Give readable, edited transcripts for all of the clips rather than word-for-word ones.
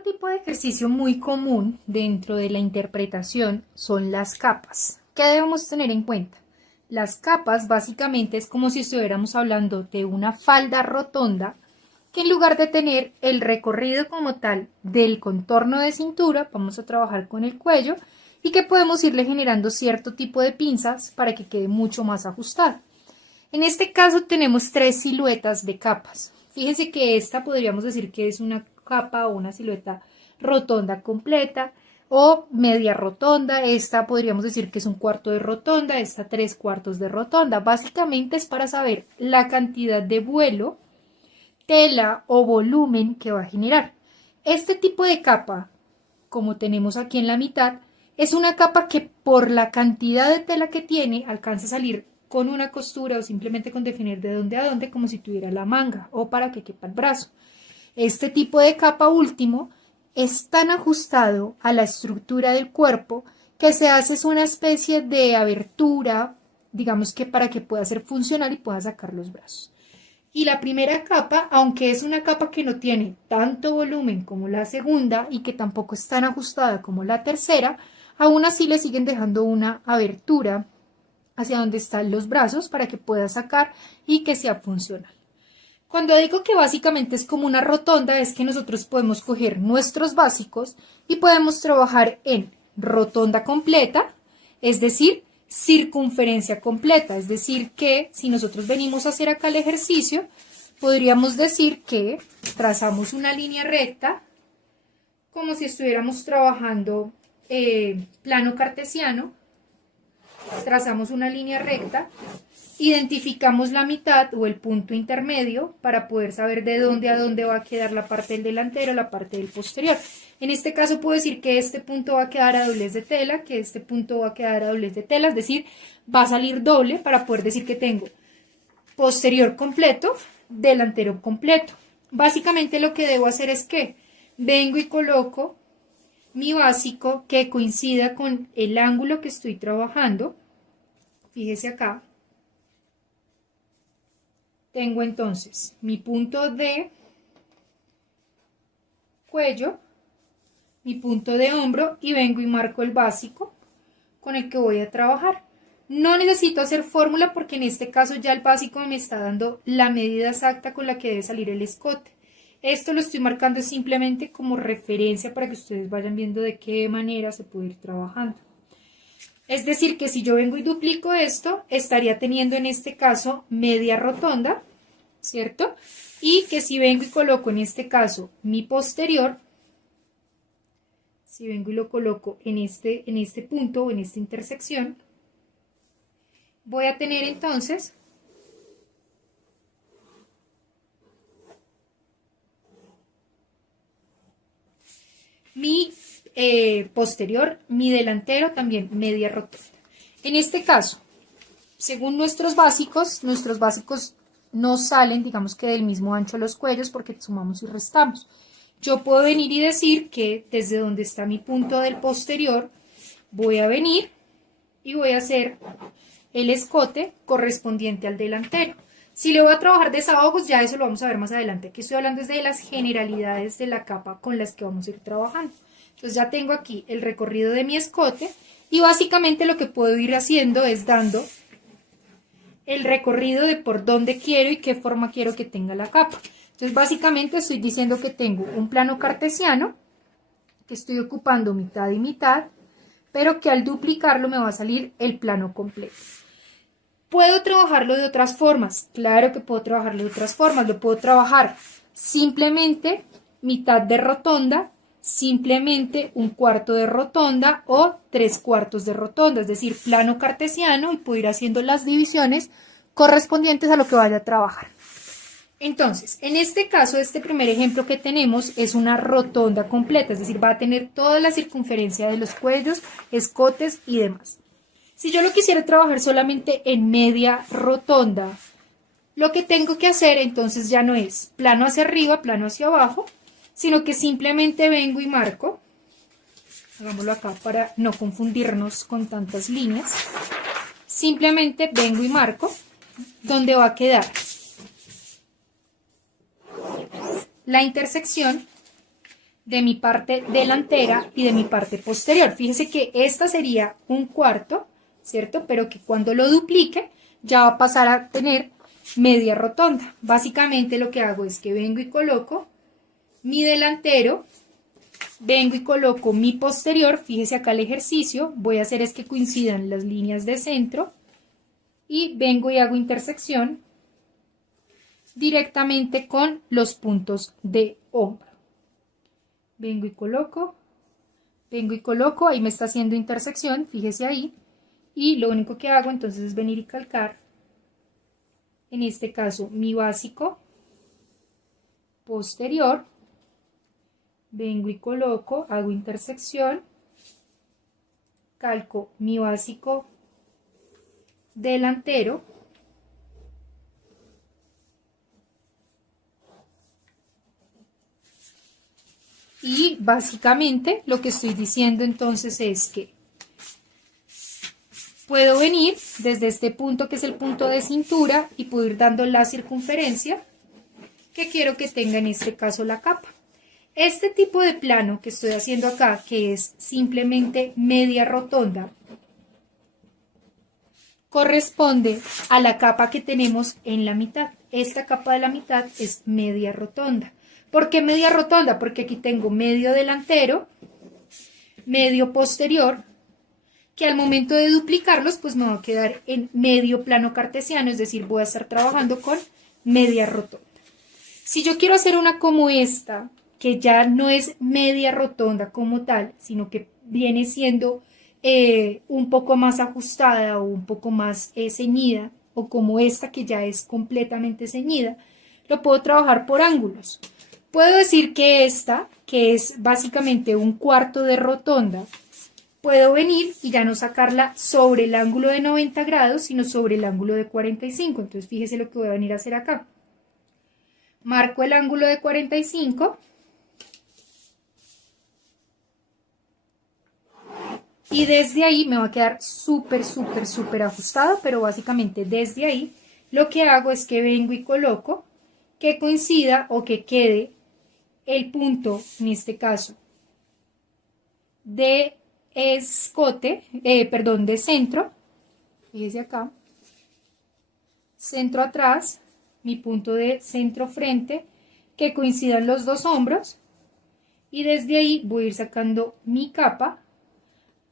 Otro tipo de ejercicio muy común dentro de la interpretación son las capas. ¿Qué debemos tener en cuenta? Las capas básicamente es como si estuviéramos hablando de una falda rotonda que en lugar de tener el recorrido como tal del contorno de cintura, vamos a trabajar con el cuello y que podemos irle generando cierto tipo de pinzas para que quede mucho más ajustado. En este caso tenemos tres siluetas de capas. Fíjense que esta podríamos decir que es una capa o una silueta rotonda completa o media rotonda. Esta podríamos decir que es un cuarto de rotonda, esta 3/4 de rotonda. Básicamente es para saber la cantidad de vuelo, tela o volumen que va a generar. Este tipo de capa, como tenemos aquí en la mitad, es una capa que por la cantidad de tela que tiene alcanza a salir con una costura o simplemente con definir de dónde a dónde como si tuviera la manga o para que quepa el brazo. Este tipo de capa último es tan ajustado a la estructura del cuerpo que se hace una especie de abertura, digamos que para que pueda ser funcional y pueda sacar los brazos. Y la primera capa, aunque es una capa que no tiene tanto volumen como la segunda y que tampoco es tan ajustada como la tercera, aún así le siguen dejando una abertura hacia donde están los brazos para que pueda sacar y que sea funcional. Cuando digo que básicamente es como una rotonda, es que nosotros podemos coger nuestros básicos y podemos trabajar en rotonda completa, es decir, circunferencia completa, es decir, que si nosotros venimos a hacer acá el ejercicio, podríamos decir que trazamos una línea recta, como si estuviéramos trabajando plano cartesiano, trazamos una línea recta, identificamos la mitad o el punto intermedio para poder saber de dónde a dónde va a quedar la parte del delantero, la parte del posterior. En este caso puedo decir que este punto va a quedar a doblez de tela, que este punto va a quedar a doblez de tela, es decir, va a salir doble para poder decir que tengo posterior completo, delantero completo. Básicamente lo que debo hacer es que vengo y coloco mi básico que coincida con el ángulo que estoy trabajando. Fíjese acá. Tengo entonces mi punto de cuello, mi punto de hombro y vengo y marco el básico con el que voy a trabajar. No necesito hacer fórmula porque en este caso ya el básico me está dando la medida exacta con la que debe salir el escote. Esto lo estoy marcando simplemente como referencia para que ustedes vayan viendo de qué manera se puede ir trabajando. Es decir, que si yo vengo y duplico esto, estaría teniendo en este caso media rotonda, ¿cierto? Y que si vengo y coloco en este caso mi posterior, si vengo y lo coloco en este punto o en esta intersección, voy a tener entonces mi posterior, mi delantero también media rotonda. En este caso, según nuestros básicos no salen, digamos que del mismo ancho los cuellos porque sumamos y restamos. Yo puedo venir y decir que desde donde está mi punto del posterior, voy a venir y voy a hacer el escote correspondiente al delantero. Si le voy a trabajar desahogos, ya eso lo vamos a ver más adelante. Aquí estoy hablando de las generalidades de la capa con las que vamos a ir trabajando. Entonces ya tengo aquí el recorrido de mi escote y básicamente lo que puedo ir haciendo es dando el recorrido de por dónde quiero y qué forma quiero que tenga la capa. Entonces básicamente estoy diciendo que tengo un plano cartesiano, que estoy ocupando mitad y mitad, pero que al duplicarlo me va a salir el plano completo. ¿Puedo trabajarlo de otras formas? Claro que puedo trabajarlo de otras formas. Lo puedo trabajar simplemente mitad de rotonda, simplemente un cuarto de rotonda o 3/4 de rotonda, es decir, plano cartesiano, y puedo ir haciendo las divisiones correspondientes a lo que vaya a trabajar. Entonces, en este caso, este primer ejemplo que tenemos es una rotonda completa, es decir, va a tener toda la circunferencia de los cuellos, escotes y demás. Si yo lo quisiera trabajar solamente en media rotonda, lo que tengo que hacer entonces ya no es plano hacia arriba, plano hacia abajo, sino que simplemente vengo y marco, hagámoslo acá para no confundirnos con tantas líneas, simplemente vengo y marco donde va a quedar la intersección de mi parte delantera y de mi parte posterior. Fíjese que esta sería un cuarto, ¿cierto? Pero que cuando lo duplique ya va a pasar a tener media rotonda. Básicamente lo que hago es que vengo y coloco mi delantero, vengo y coloco mi posterior. Fíjese acá el ejercicio, voy a hacer es que coincidan las líneas de centro y vengo y hago intersección directamente con los puntos de hombro. Vengo y coloco, ahí me está haciendo intersección, fíjese ahí, y lo único que hago entonces es venir y calcar, en este caso mi básico posterior, vengo y coloco, hago intersección, calco mi básico delantero, y básicamente lo que estoy diciendo entonces es que puedo venir desde este punto que es el punto de cintura y puedo ir dando la circunferencia que quiero que tenga en este caso la capa. Este tipo de plano que estoy haciendo acá, que es simplemente media rotonda, corresponde a la capa que tenemos en la mitad. Esta capa de la mitad es media rotonda. ¿Por qué media rotonda? Porque aquí tengo medio delantero, medio posterior, que al momento de duplicarlos pues me va a quedar en medio plano cartesiano, es decir, voy a estar trabajando con media rotonda. Si yo quiero hacer una como esta, que ya no es media rotonda como tal, sino que viene siendo un poco más ajustada o un poco más ceñida, o como esta que ya es completamente ceñida, lo puedo trabajar por ángulos. Puedo decir que esta, que es básicamente un cuarto de rotonda, puedo venir y ya no sacarla sobre el ángulo de 90 grados, sino sobre el ángulo de 45. Entonces fíjese lo que voy a venir a hacer acá. Marco el ángulo de 45 y desde ahí me va a quedar súper ajustado, pero básicamente desde ahí lo que hago es que vengo y coloco que coincida o que quede el punto, en este caso, de escote, de centro, fíjese acá, centro atrás, mi punto de centro frente, que coincidan los dos hombros, y desde ahí voy a ir sacando mi capa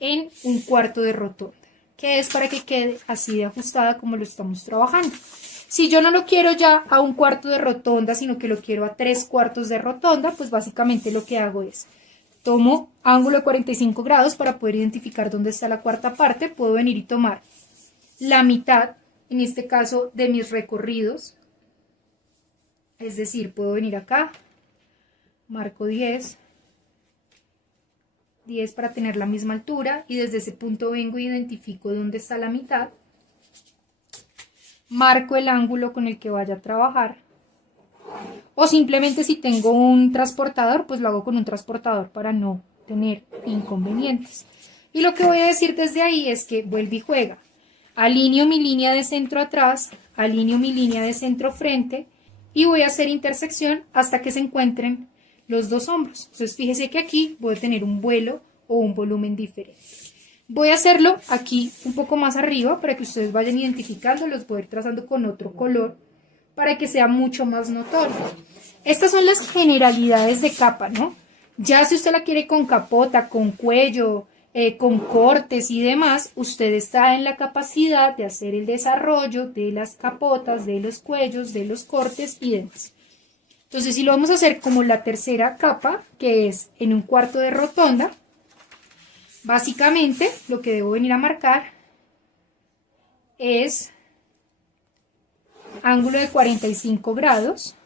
en un cuarto de rotonda, que es para que quede así de ajustada como lo estamos trabajando. Si yo no lo quiero ya a un cuarto de rotonda, sino que lo quiero a 3/4 de rotonda, pues básicamente lo que hago es, tomo ángulo de 45 grados para poder identificar dónde está la cuarta parte, puedo venir y tomar la mitad, en este caso, de mis recorridos, es decir, puedo venir acá, marco 10 para tener la misma altura, y desde ese punto vengo e identifico dónde está la mitad, marco el ángulo con el que vaya a trabajar, o simplemente si tengo un transportador, pues lo hago con un transportador para no tener inconvenientes. Y lo que voy a decir desde ahí es que vuelve y juega. Alineo mi línea de centro atrás, alineo mi línea de centro frente y voy a hacer intersección hasta que se encuentren los dos hombros. Entonces fíjese que aquí voy a tener un vuelo o un volumen diferente. Voy a hacerlo aquí un poco más arriba para que ustedes vayan identificando, los voy a ir trazando con otro color para que sea mucho más notorio. Estas son las generalidades de capa, ¿no? Ya si usted la quiere con capota, con cuello, con cortes y demás, usted está en la capacidad de hacer el desarrollo de las capotas, de los cuellos, de los cortes y demás. Entonces, si lo vamos a hacer como la tercera capa, que es en un cuarto de rotonda, básicamente lo que debo venir a marcar es ángulo de 45 grados.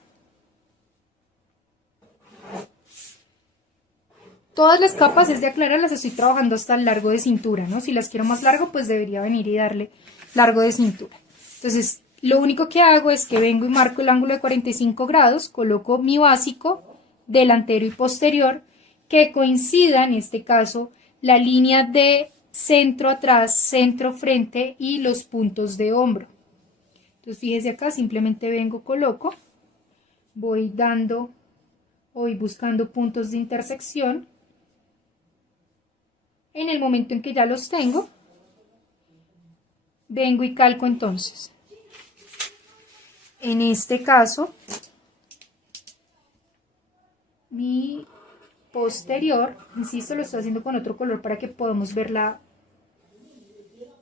Todas las capas, es de aclarar, las estoy trabajando hasta el largo de cintura, ¿no? Si las quiero más largo, pues debería venir y darle largo de cintura. Entonces, lo único que hago es que vengo y marco el ángulo de 45 grados, coloco mi básico delantero y posterior, que coincida, en este caso, la línea de centro atrás, centro frente y los puntos de hombro. Entonces, fíjese acá, simplemente vengo, coloco, voy dando Voy buscando puntos de intersección. En el momento en que ya los tengo, vengo y calco entonces. En este caso, mi posterior, insisto, lo estoy haciendo con otro color para que podamos ver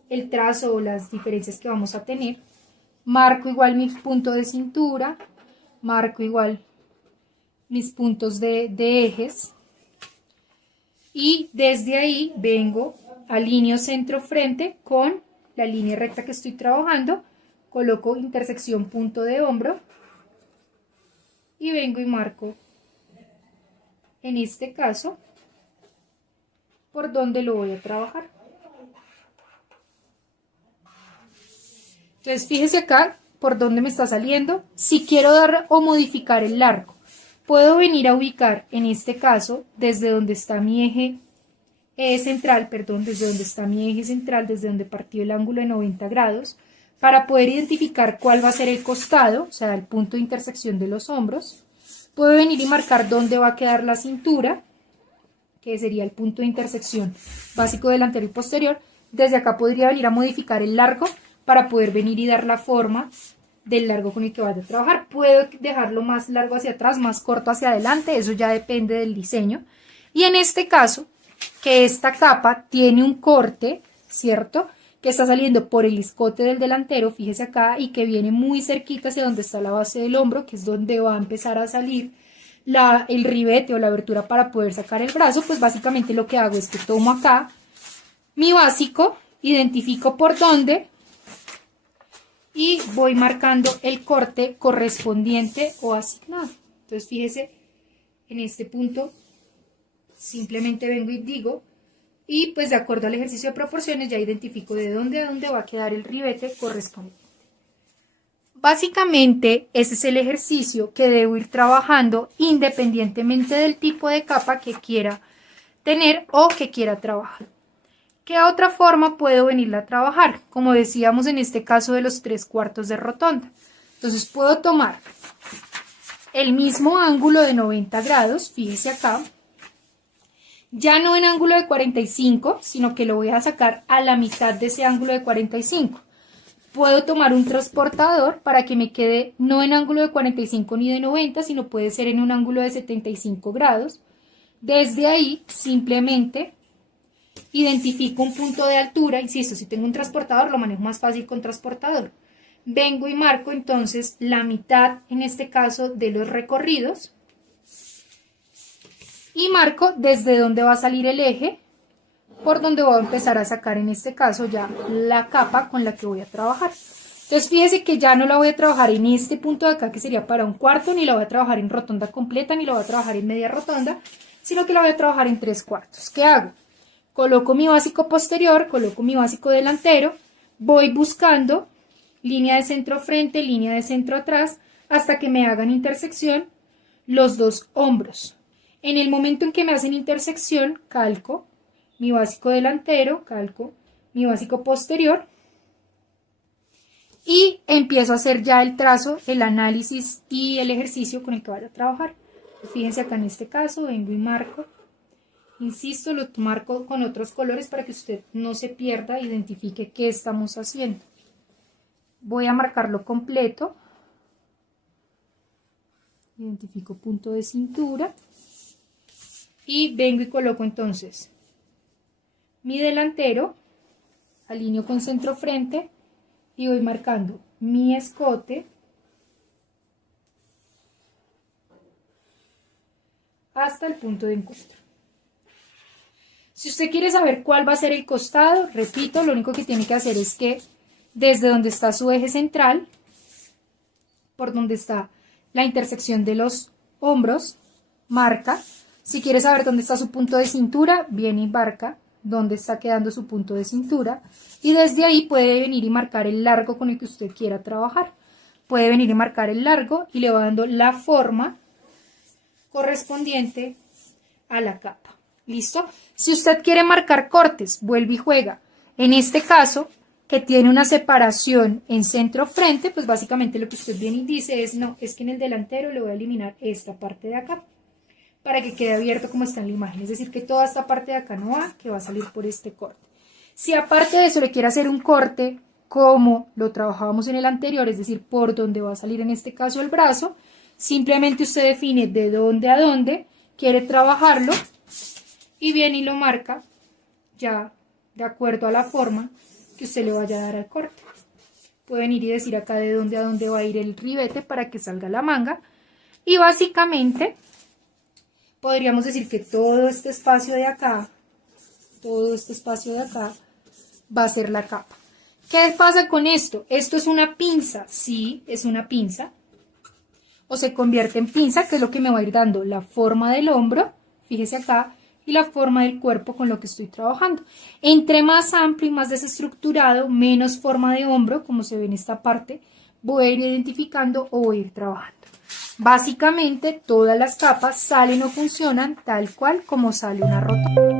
el trazo o las diferencias que vamos a tener. Marco igual mi punto de cintura, marco igual mis puntos de ejes y desde ahí vengo, alineo centro frente con la línea recta que estoy trabajando, coloco intersección punto de hombro y vengo y marco en este caso por donde lo voy a trabajar. Entonces fíjese acá por dónde me está saliendo. Si quiero dar o modificar el largo, puedo venir a ubicar en este caso desde donde está mi eje central, desde donde está mi eje central, desde donde partió el ángulo de 90 grados, para poder identificar cuál va a ser el costado, o sea, el punto de intersección de los hombros. Puedo venir y marcar dónde va a quedar la cintura, que sería el punto de intersección básico delantero y posterior. Desde acá podría venir a modificar el largo para poder venir y dar la forma del largo con el que vaya a trabajar. Puedo dejarlo más largo hacia atrás, más corto hacia adelante, eso ya depende del diseño. Y en este caso, que esta capa tiene un corte, ¿cierto?, que está saliendo por el escote del delantero, fíjese acá, y que viene muy cerquita hacia donde está la base del hombro, que es donde va a empezar a salir el ribete o la abertura para poder sacar el brazo. Pues básicamente lo que hago es que tomo acá mi básico, identifico por dónde y voy marcando el corte correspondiente o asignado. Entonces fíjese, en este punto simplemente vengo y digo, y pues de acuerdo al ejercicio de proporciones ya identifico de dónde a dónde va a quedar el ribete correspondiente. Básicamente ese es el ejercicio que debo ir trabajando independientemente del tipo de capa que quiera tener o que quiera trabajar. ¿Qué otra forma puedo venirla a trabajar? Como decíamos en este caso de los 3/4 de rotonda. Entonces puedo tomar el mismo ángulo de 90 grados, fíjese acá, ya no en ángulo de 45, sino que lo voy a sacar a la mitad de ese ángulo de 45. Puedo tomar un transportador para que me quede no en ángulo de 45 ni de 90, sino puede ser en un ángulo de 75 grados. Desde ahí simplemente identifico un punto de altura, insisto, si tengo un transportador lo manejo más fácil con transportador. Vengo y marco entonces la mitad, en este caso, de los recorridos. Y marco desde donde va a salir el eje, por donde voy a empezar a sacar en este caso ya la capa con la que voy a trabajar. Entonces fíjese que ya no la voy a trabajar en este punto de acá que sería para un cuarto, ni la voy a trabajar en rotonda completa, ni la voy a trabajar en media rotonda, sino que la voy a trabajar en 3/4. ¿Qué hago? Coloco mi básico posterior, coloco mi básico delantero, voy buscando línea de centro frente, línea de centro atrás, hasta que me hagan intersección los dos hombros. En el momento en que me hacen intersección, calco mi básico delantero, calco mi básico posterior y empiezo a hacer ya el trazo, el análisis y el ejercicio con el que vaya a trabajar. Fíjense acá en este caso, vengo y marco. Insisto, lo marco con otros colores para que usted no se pierda, identifique qué estamos haciendo. Voy a marcarlo completo. Identifico punto de cintura. Y vengo y coloco entonces mi delantero, alineo con centro frente y voy marcando mi escote hasta el punto de encuentro. Si usted quiere saber cuál va a ser el costado, repito, lo único que tiene que hacer es que desde donde está su eje central, por donde está la intersección de los hombros, marca. Si quiere saber dónde está su punto de cintura, viene y marca dónde está quedando su punto de cintura. Y desde ahí puede venir y marcar el largo con el que usted quiera trabajar. Puede venir y marcar el largo y le va dando la forma correspondiente a la capa. ¿Listo? Si usted quiere marcar cortes, vuelve y juega. En este caso, que tiene una separación en centro-frente, pues básicamente lo que usted viene y dice es, no, es que en el delantero le voy a eliminar esta parte de acá. para que quede abierto como está en la imagen. Es decir, que toda esta parte de acá no va, que va a salir por este corte. Si aparte de eso le quiere hacer un corte como lo trabajábamos en el anterior, es decir, por donde va a salir en este caso el brazo, simplemente usted define de dónde a dónde quiere trabajarlo y viene y lo marca ya de acuerdo a la forma que usted le vaya a dar al corte. Puede venir y decir acá de dónde a dónde va a ir el ribete para que salga la manga. Y básicamente podríamos decir que todo este espacio de acá, va a ser la capa. ¿Qué pasa con esto? ¿Esto es una pinza? Sí, es una pinza. O se convierte en pinza, que es lo que me va a ir dando la forma del hombro, fíjese acá, y la forma del cuerpo con lo que estoy trabajando. Entre más amplio y más desestructurado, menos forma de hombro, como se ve en esta parte, voy a ir identificando o voy a ir trabajando. Básicamente, todas las capas salen o funcionan tal cual como sale una rota.